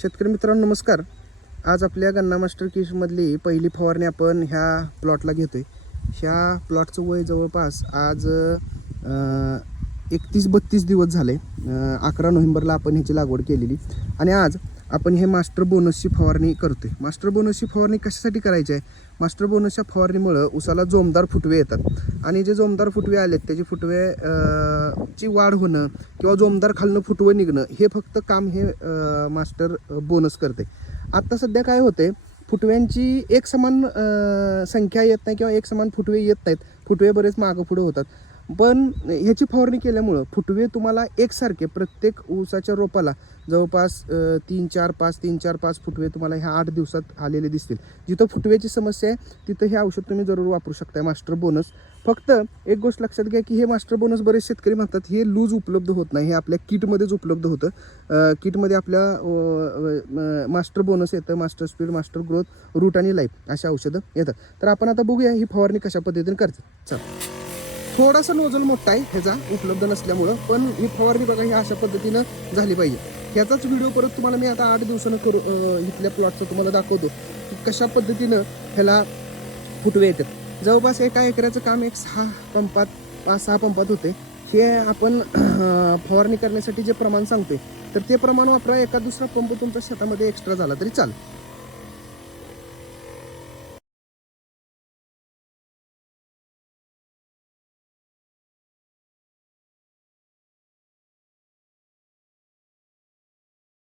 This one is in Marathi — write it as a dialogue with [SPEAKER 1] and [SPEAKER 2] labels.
[SPEAKER 1] शेतकरी मित्रांनो नमस्कार. आज आपल्या गन्ना मास्टर किशमधली पहिली फवारणी आपण ह्या प्लॉटला घेतो आहे ह्या प्लॉटचं वय जवळपास आज एकतीस बत्तीस दिवस झाले. अकरा नोव्हेंबरला आपण ह्याची लागवड केलेली. आणि आज आपण हे मास्टर बोनसची फवारणी करतोय. मास्टर बोनसची फवारणी कशासाठी करायची आहे? मास्टर बोनसच्या फवारणीमुळं उसाला जोमदार फुटवे येतात. आणि जे जोमदार फुटवे आलेत त्याचे फुटवे ची वाढ होणं किंवा जोमदार खालनं फुटवं निघणं हे फक्त काम हे मास्टर बोनस करते आत्ता सध्या काय होते फुटव्यांची एक समान संख्या येत नाही किंवा एक समान फुटवे येत नाहीत. फुटवे बरेच मागं पुढे होतात. पण ह्याची फवारणी केल्यामुळं फुटवे तुम्हाला एकसारखे प्रत्येक ऊसाच्या रोपाला जवळपास तीन चार पाच तीन चार पाच फुटवे तुम्हाला ह्या आठ दिवसात आलेले दिसतील. जिथं फुटव्याची समस्या आहे तिथं हे औषध तुम्ही जरूर वापरू शकता मास्टर बोनस. फक्त एक गोष्ट लक्षात घ्या की हे मास्टर बोनस बरेच शेतकरी म्हणतात हे लूज उपलब्ध होत नाही हे आपल्या किटमध्येच उपलब्ध होतं. किटमध्ये आपल्या मास्टर बोनस येतं master speed master growth root आणि लाईफ अशा औषधं येतात. तर आपण आता बघूया ही फवारणी कशा पद्धतीने करते चल. थोडासा नोजल मोठा आहे ह्याचा उपलब्ध नसल्यामुळं पण ही फवारणी बघा ही अशा पद्धतीनं झाली पाहिजे. ह्याचाच व्हिडिओ परत तुम्हाला मी आता आठ दिवसानं करू इथल्या प्लॉटचं तुम्हाला दाखवतो की कशा पद्धतीनं ह्याला फुटवे येतात. जवळपास एका एकराचं काम एक सहा पंपात पाच सहा पंपात होते. हे आपण फवारणी करण्यासाठी जे प्रमाण सांगतोय तर ते प्रमाण वापरा एका दुसरा पंप तुमच्या शेतामध्ये एक्स्ट्रा झाला तरी चालेल.